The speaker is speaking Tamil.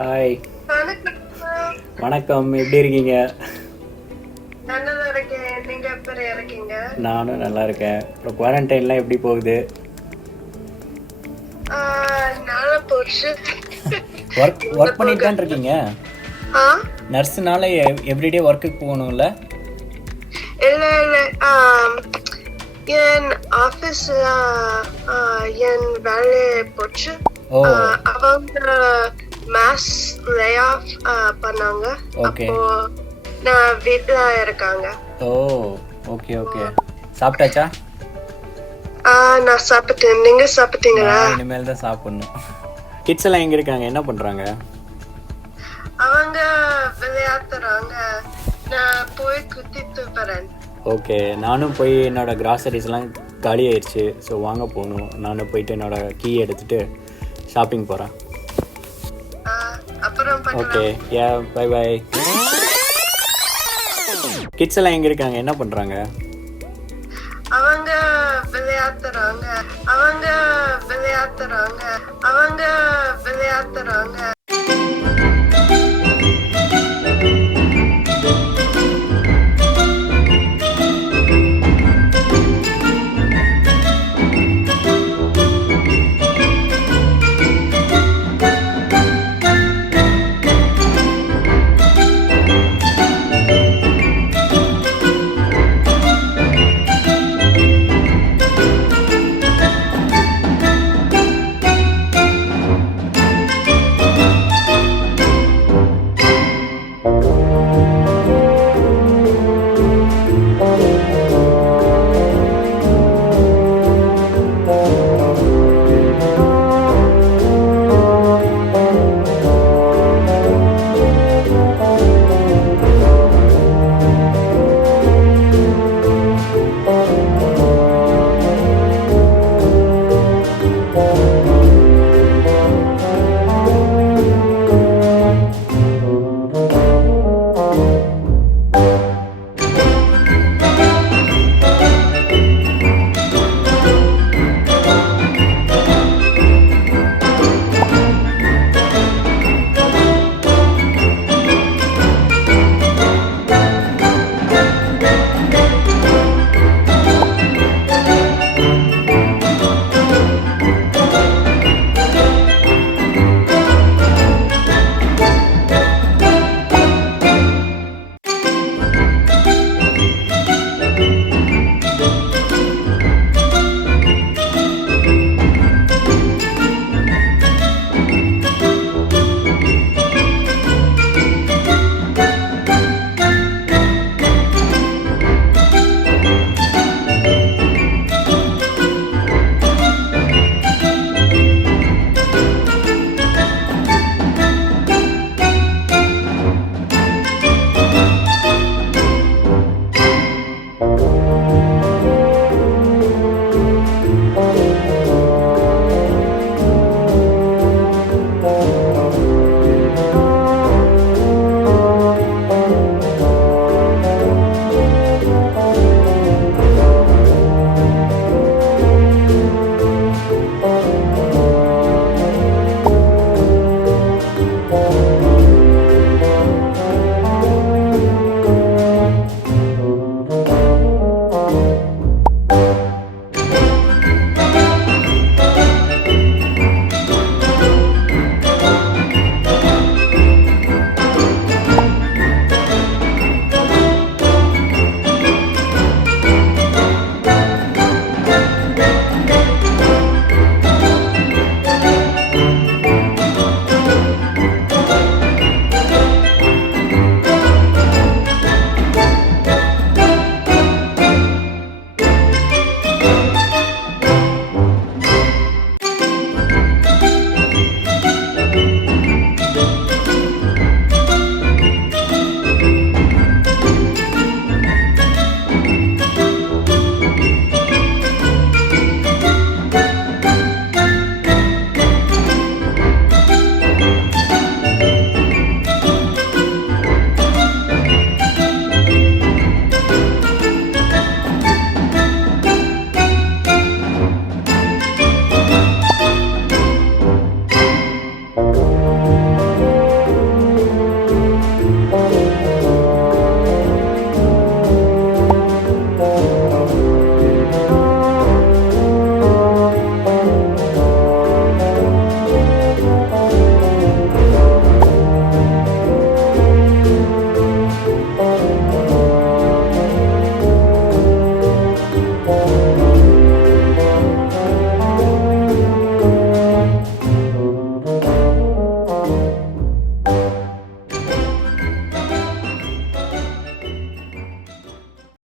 ஹாய். வணக்கம். வணக்கம். எப்படி இருக்கீங்க? நல்லா இருக்கேன். நீங்க எப்படி இருக்கீங்க? நானும் நல்லா இருக்கேன். அப்புறம் குவாரண்டைன்லாம் எப்படி போகுது? நல்லா போச்சு. ஒர்க் பண்ணிட்டு தான் இருக்கீங்க? நர்ஸ்னால எவ்ரிடே ஒர்க்குக்கு போகணும்ல? இல்ல இல்ல, என் ஆபீஸ்ல என் வேலை போச்சு. ஓ. அவங்க மாஸ் லே ஆஃப் பண்ணாங்க. ஓகே. அப்போ நான் வீட்டுல இருக்காங்க. ஓ, ஓகே ஓகே. சாப்பிட்டாச்சா? நான் சாப்பிட்டேன். நீங்க சாப்பிட்டீங்களா? இனிமேல் தான் சாப்பிடணும். கிட்ஸ் எல்லாம் எங்க இருக்காங்க? என்ன பண்றாங்க? அவங்க விளையாடுறாங்க. நான் போய் குத்திட்டு வரேன். ஓகே, நானும் போய் என்னோட கிராசரிஸ்லாம் காலி ஆயிடுச்சு. ஸோ வாங்க போகணும். நானும் போயிட்டு என்னோட கீ எடுத்துட்டு ஷாப்பிங் போகிறேன். அப்புறம் okay, yeah, bye bye. Kids எல்லாம் எங்கே இருக்காங்க? என்ன பண்ணுறாங்க? அவங்க விளையாடுறாங்க. அவங்க விளையாடுறாங்க. அவங்க